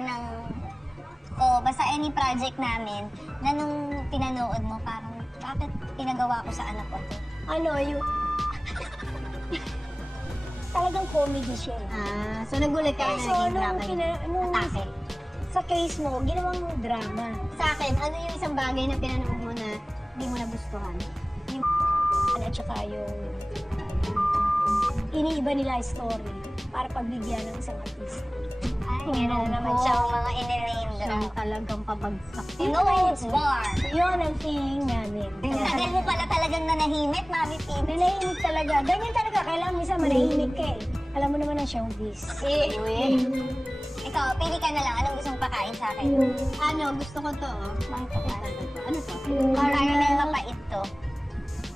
ng, o basta any project namin, na nung pinanood mo, parang, bakit pinagawa ko sa anak ko to? Ano, yung... Talagang comedy siya. So nagulat ka na So, naging drama nung atake. sa case mo, ginawang drama. Sa akin, ano yung isang bagay na pinanood mo na hindi mo nagustuhan? Yung at saka yung iniiba nila yung story para pagbigyan ng isang artist. Ay, gano'n naman siyang mga in-name Siyang drop. talagang pabagsak. Notes bar! Yun ang feeling namin. Tagal mo pala talagang nanahimik, Mami Pin. Nanahimik talaga. Ganyan talaga. Kailangan minsan manahimik ka eh. Alam mo naman ang showbiz. Ikaw, pili ka na lang. Anong gusto mong pakain sa akin? Ano, gusto ko to, oh. Ano to? Caramel mapait to.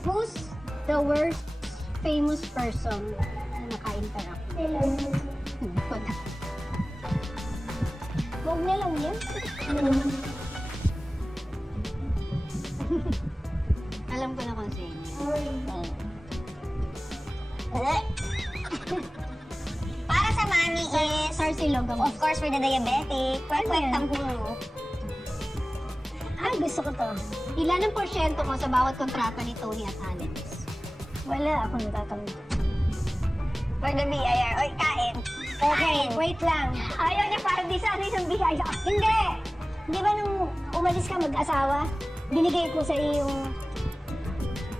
Who's the worst famous person na naka-interact? Huwag na lang yan. Alam ko na kung sino. Para sa Mami is, Sarsilog ang of course, for the diabetic, kwek-kwek tanghulu. Ay, gusto ko to. Ilan ang porsyento mo sa bawat kontrata ni Tony at Alex? Wala akong natatanggap. For the BIR. Oy, kain. Okay, wait lang. Ayaw niya parang di sana isang bihaya. Hindi! Di ba nung umalis ka mag-asawa, binigay ko sa iyo yung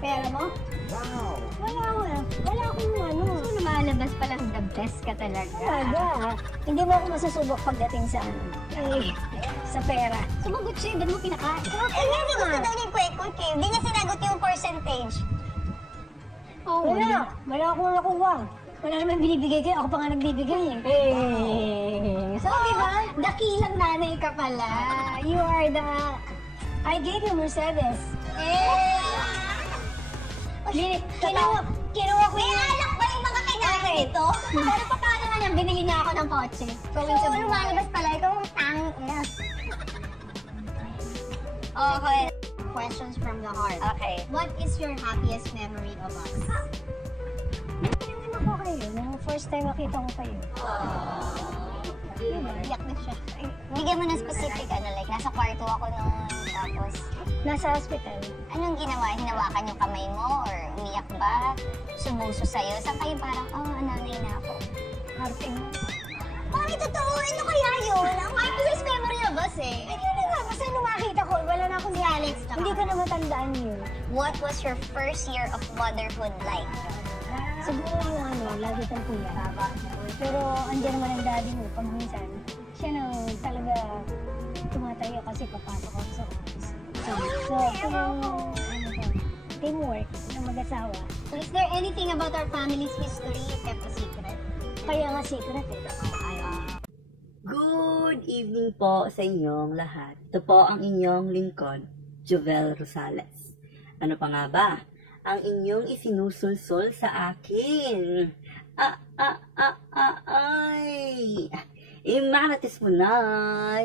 pera mo? Wow! Wala akong ano. So, lumalabas palang the best ka talaga. Talaga. Hindi mo ako masusubok pagdating sa ano. Sa pera. Sumagot siya, ba't mo pinakain? Eh, hindi gusto daw niya yung kwek-kwek eh. Hindi niya sinagot yung percentage. Oh, Wala akong nakuha. Wala naman binibigay kayo. Ako pa nga nagbibigay eh. So, di ba? Dakilang nanay ka pala. You are the... I gave you Mercedes. Kinuha ko May yun. alak ba yung mga kinain nito? Pero paano nga yan, binili niya ako ng kotse. Going So, sa buhay. lumalabas pala ikaw ang tanging ina. Okay. Questions from the heart. Okay. What is your happiest memory of us? Naiwan ako kayo. Nung first time makita ko kayo. Diba? Iyak na siya. Bigyan mo ng specific, ano, like, nasa kwarto ako nung tapos, Nasa hospital. anong ginawa? Hinawakan yung kamay mo or umiyak ba? Sumuso sa'yo? Saan kayo parang, nanay na ako? Arte mo. Bakit totoo? Ano kaya yun? Ang Happiest memory of us eh. Ay, yun na nga. Basta nung makita ko, wala na akong Si Alex na. Hindi ko na matandaan yun. What was your first year of motherhood like? Siguro yung ano, lagi kang kuya. Pero andyan naman ang daddy mo pag minsan. Siya nang talaga tumatayo kasi papasok ako sa office. So, kung teamwork ng mag-asawa, So, is there anything about our family's history you kept a secret? kaya nga secret eh. Good evening po sa inyong lahat. Ito po ang inyong lingkod, Jovel Rosales. Ano pa nga ba? Ang inyong isinusulsul sa akin. Ay! Imaratis mo na,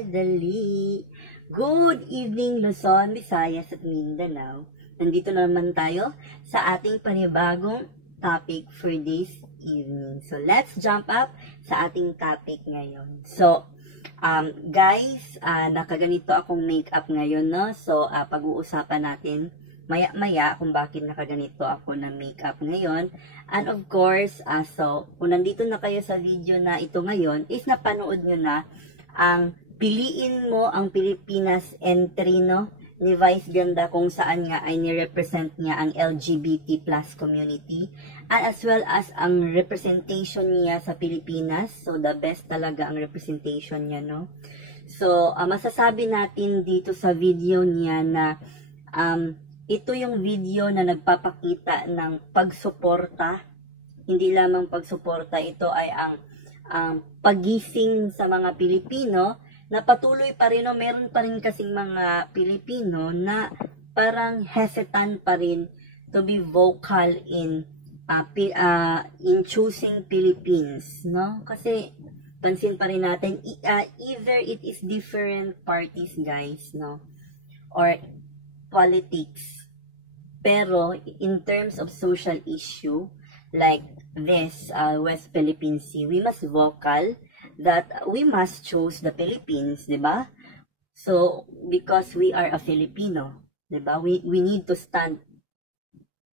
dali. Good evening, Luzon, Visayas at Mindanao. Nandito na naman tayo sa ating panibagong topic for this evening. So, let's jump up sa ating topic ngayon. So, guys, nakaganito akong makeup ngayon, no? So, pag-uusapan natin maya-maya kung bakit nakaganito ako ng makeup ngayon. And of course, so, kung nandito na kayo sa video na ito ngayon, is napanood nyo na ang Piliin Mo ang Pilipinas entry, no? Ni Vice Ganda, kung saan nga ay ni-represent niya ang LGBT plus community, and as well as ang representation niya sa Pilipinas. So, the best talaga ang representation niya, no? So, masasabi natin dito sa video niya na ito yung video na nagpapakita ng pagsuporta. Hindi lamang pagsuporta, ito ay ang pagising sa mga Pilipino na patuloy pa rin, no? Meron pa rin kasing mga Pilipino na parang hesitant pa rin to be vocal in choosing Philippines, no? Kasi pansin pa rin natin, either it is different parties, guys, no? Or politics. Pero in terms of social issue like this West Philippine Sea, we must vocal that we must choose the Philippines, di ba? So, because we are a Filipino, di ba? We need to stand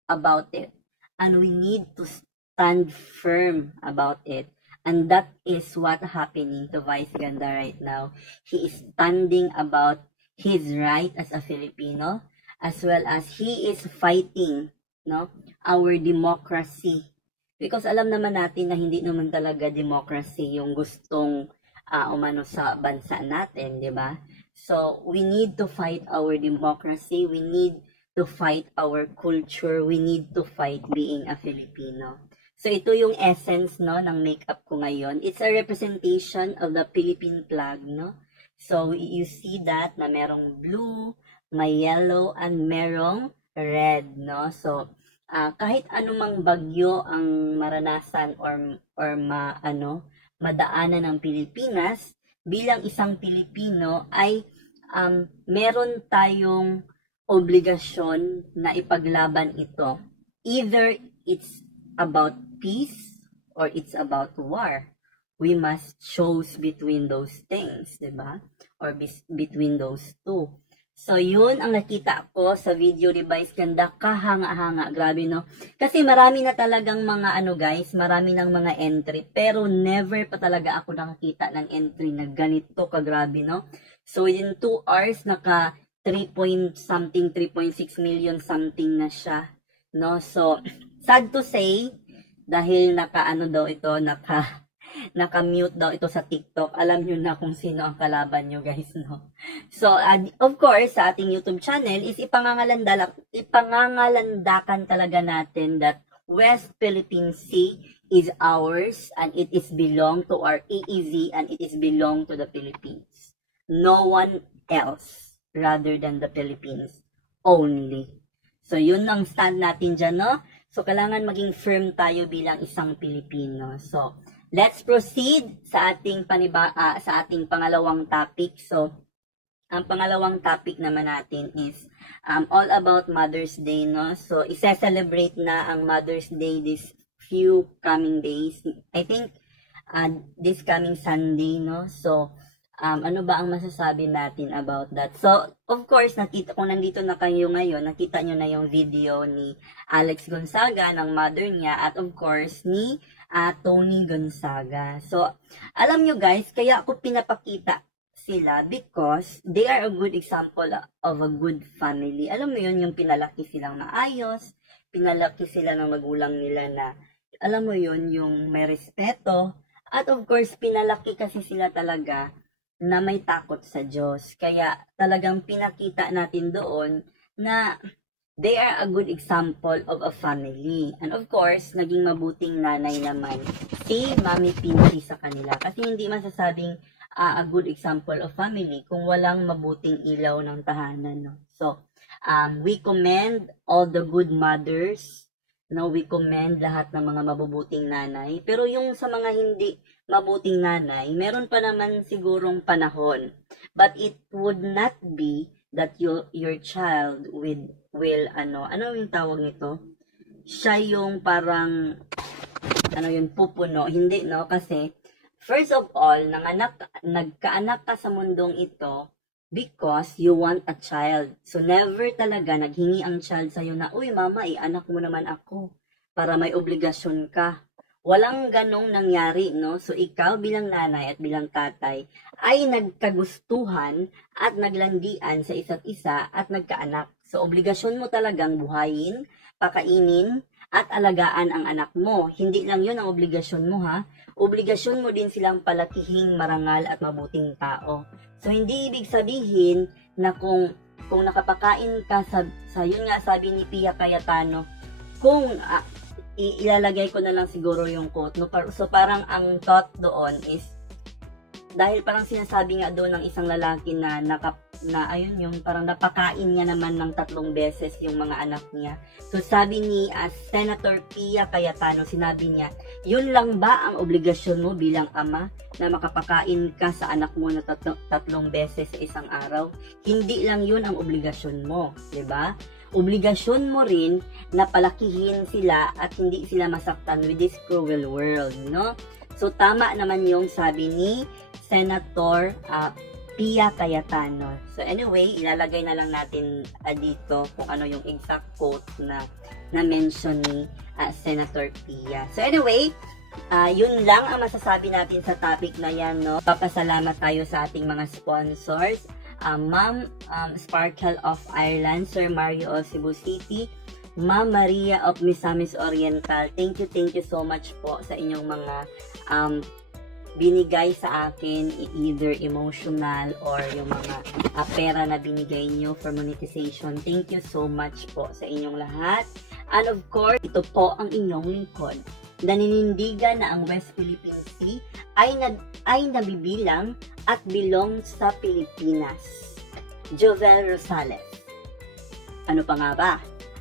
about it. And we need to stand firm about it. And that is what happening to Vice Ganda right now. He is standing about his right as a Filipino, as well as he is fighting, no, our democracy. Because alam naman natin na hindi naman talaga democracy yung gustong umano sa bansa natin, di ba? So, we need to fight our democracy. We need to fight our culture. We need to fight being a Filipino. So, ito yung essence, no, ng makeup ko ngayon. It's a representation of the Philippine flag, no? So, you see that na merong blue, may yellow, and merong red, no? So, kahit anumang bagyo ang maranasan or madaanan ng Pilipinas, bilang isang Pilipino ay meron tayong obligasyon na ipaglaban ito. Either it's about peace or it's about war. We must choose between those things, diba? Or between those two. So, yun ang nakita ko sa video ni Vice Ganda. Kahanga-hanga. Grabe, no? Kasi marami na talagang mga guys, marami ng mga entry. Pero never pa talaga ako nakakita ng entry na ganito kagrabe, no? So, within 2 hours, naka 3.6 million something na siya, no? So, sad to say, dahil naka-mute daw ito sa TikTok. Alam nyo na kung sino ang kalaban nyo, guys, no? So, of course, sa ating YouTube channel is ipangangalandakan talaga natin that West Philippine Sea is ours and it is belong to our EEZ and it is belong to the Philippines. No one else rather than the Philippines only. So, yun ang stand natin dyan, no? So, kailangan maging firm tayo bilang isang Pilipino. So, let's proceed sa ating pangalawang topic. So, ang pangalawang topic naman natin is all about Mother's Day, no? So, isa-celebrate na ang Mother's Day this few coming days. I think this coming Sunday, no? So, ano ba ang masasabi natin about that? So, of course, kung nandito na kayo ngayon, nakita nyo na yung video ni Alex Gonzaga ng mother niya at of course ni Tony Gonzaga. So, alam nyo guys, kaya ako pinapakita sila because they are a good example of a good family. Alam mo yun, yung pinalaki silang maayos, pinalaki sila ng magulang nila na, alam mo yun, yung may respeto, at of course, pinalaki kasi sila talaga na may takot sa Diyos. Kaya talagang pinakita natin doon na they are a good example of a family. And of course, naging mabuting nanay naman si Mami Pinky sa kanila. Kasi hindi masasabing a good example of family kung walang mabuting ilaw ng tahanan. No? So, we commend all the good mothers. No, we commend lahat ng mga mabubuting nanay. Pero yung sa mga hindi mabuting nanay, meron pa naman sigurong panahon. But it would not be that your child will ano yung tawag nito? Siya yung parang pupuno. Hindi, no? Kasi first of all, nagkaanak ka sa mundong ito because you want a child. So never talaga naghingi ang child sa'yo na, uy mama, anak mo naman ako para may obligasyon ka. Walang ganong nangyari, no? So, ikaw bilang nanay at bilang tatay ay nagkagustuhan at naglandian sa isa't isa at nagkaanak. So, obligasyon mo talagang buhayin, pakainin, at alagaan ang anak mo. Hindi lang yun ang obligasyon mo, ha? Obligasyon mo din silang palakihing marangal at mabuting tao. So, hindi ibig sabihin na kung nakapakain ka sa yun nga sabi ni Pia Cayetano, kung ilalagay ko na lang siguro yung quote, no? So parang ang thought doon is, dahil parang sinasabi nga doon ng isang lalaki na ayun yung parang napakain niya naman ng 3 beses yung mga anak niya. So sabi ni Senator Pia Cayetano, sinabi niya, yun lang ba ang obligasyon mo bilang ama na makapakain ka sa anak mo na 3 beses sa isang araw? Hindi lang yun ang obligasyon mo, 'di ba? Obligasyon mo rin na palakihin sila at hindi sila masaktan with this cruel world, no? So, tama naman yung sabi ni Senator Pia Cayetano. So, anyway, ilalagay na lang natin dito kung ano yung exact quote na mention ni Senator Pia. So, anyway, yun lang ang masasabi natin sa topic na yan, no? Papasalamat tayo sa ating mga sponsors. Ma'am Sparkle of Ireland, Sir Mario of Cebu City, Ma'am Maria of Misamis Oriental. Thank you so much po sa inyong mga binigay sa akin, either emotional or yung mga pera na binigay nyo for monetization. Thank you so much po sa inyong lahat. And of course, ito po ang inyong lingkod. Naninindigan na ang West Philippine Sea ay nabibilang at belong sa Pilipinas. Jovel Rosales. Ano pa nga ba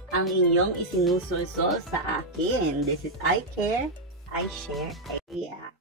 ang inyong isinusulsol sa akin? This is I Care, I Share, I React.